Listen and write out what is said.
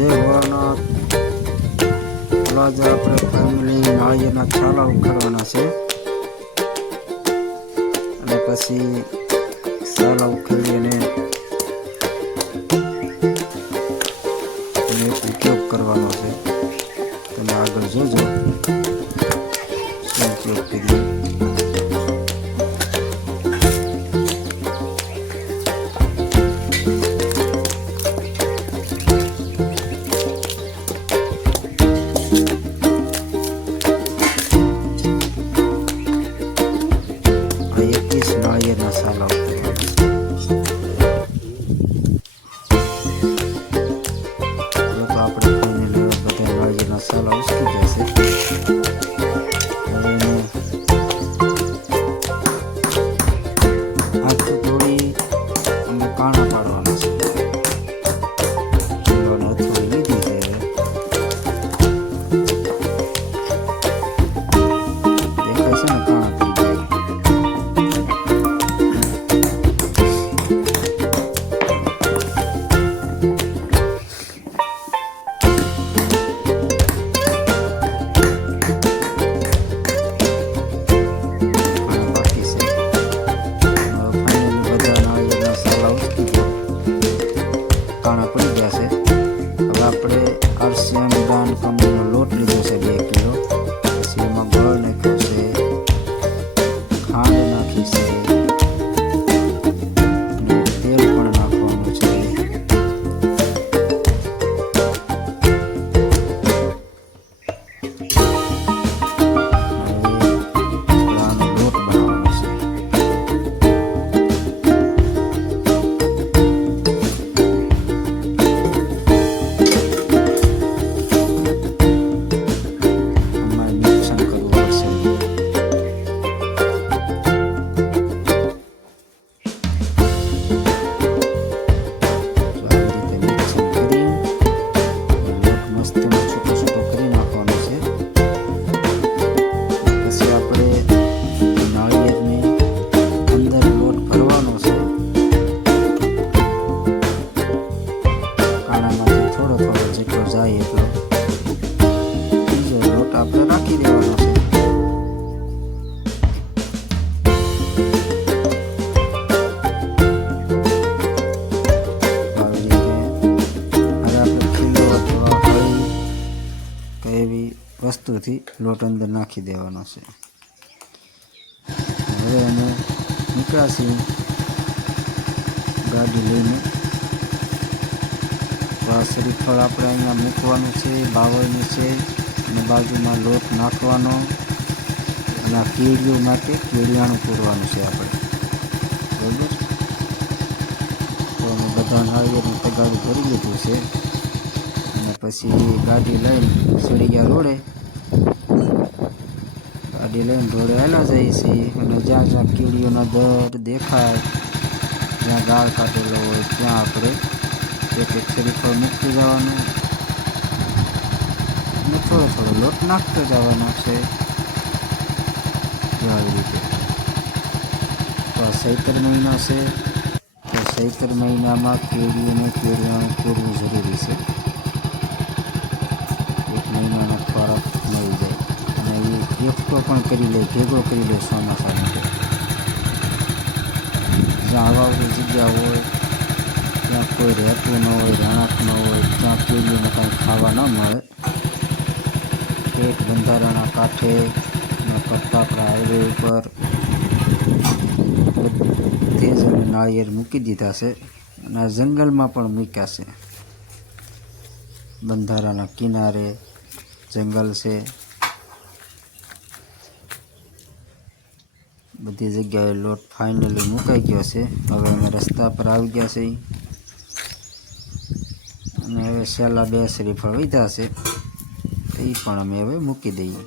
જય ભોળાનાથ. આજે આપણે ફેમિલી નાળિયેરના છાલા ઉખાડવાના છે અને પછી છાલા ઉખાડી અને ઉપયોગ કરવાનો છે. તમે આગળ જોજો શું ઉપયોગ કરીએ. નાળિયેરના છાલા આપણે બધા નાળિયેરના છાલા ઉસકી જશે. હાથ થોડી અમે કાણા પાડવાના છે. થોડી લીધી છે. દેખાય છે ને કાણા પડી જાય. કાણા પડી ગયા છે. હવે આપણે RCM બ્રાન્ડ કંપનીનો લોટ લીધો છે 2 કિલો. પછી એમાં ગોળ નાખ્યો છે, ખાંડ નાખી છે અને તેલ પણ નાખવાનું છે. આનો લોટ બનાવવાનો છે. જાય એટલો બીજો લોટ આપણે નાખી દેવાનો છે. આવી રીતે હવે આપણે ખીલો અથવા હળી કે એવી વસ્તુથી લોટ અંદર નાખી દેવાનો છે. હવે અમે નીકળાશી ગાડી લઈને. શ્રીફળ આપણે અહીંયા મૂકવાનું છે, બાવળનું છે અને બાજુમાં લોટ નાખવાનો અને આ કેળીઓ માટે કેળિયાણું પૂરવાનું છે આપણે. બરાબર. તો અમે બધા નાળિયેરનું તગાડું ભરી લીધું છે અને પછી ગાડી લઈને સળિયા રોડે રોડે હાલા જઈએ છીએ અને જ્યાં જ્યાં કેળીઓના દર દેખાય, જ્યાં ગાળ કાઢેલો હોય ત્યાં આપણે એક શ્રીફળ મૂકતું જવાનું અને થોડો થોડો લોટ નાખતો જવાનો છે. આવી રીતે. તો આ ચૈત્ર મહિનો છે. તો ચૈત્ર મહિનામાં કેળીઓને કેળિયાણું પૂરવું જરૂરી છે. એક મહિનાનો ખોરાક મળી જાય અને એ એકઠો પણ કરી લે, ભેગો કરી લે ચોમાસા માટે. જ્યાં આવા જગ્યા હોય ત્યાં કોઈ રહેતું ન હોય, રહેણાંક ન હોય, ત્યાં કેળીઓને કાંઈ ખાવા ન મળે. પેટ બંધારાના કાંઠે કટકાપરા હાઈવે ઉપર બધે જ અમે નાળિયેર મૂકી દીધા છે અને આ જંગલમાં પણ મૂક્યા છે. બંધારાના કિનારે જંગલ છે. બધી જગ્યાએ લોટ ફાઇનલી મુકાઈ ગયો છે. હવે અમે રસ્તા પર આવી ગયા છે અને હવે છેલ્લા 2 શ્રીફળ વધ્યા છે એ પણ અમે હવે મૂકી દઈએ.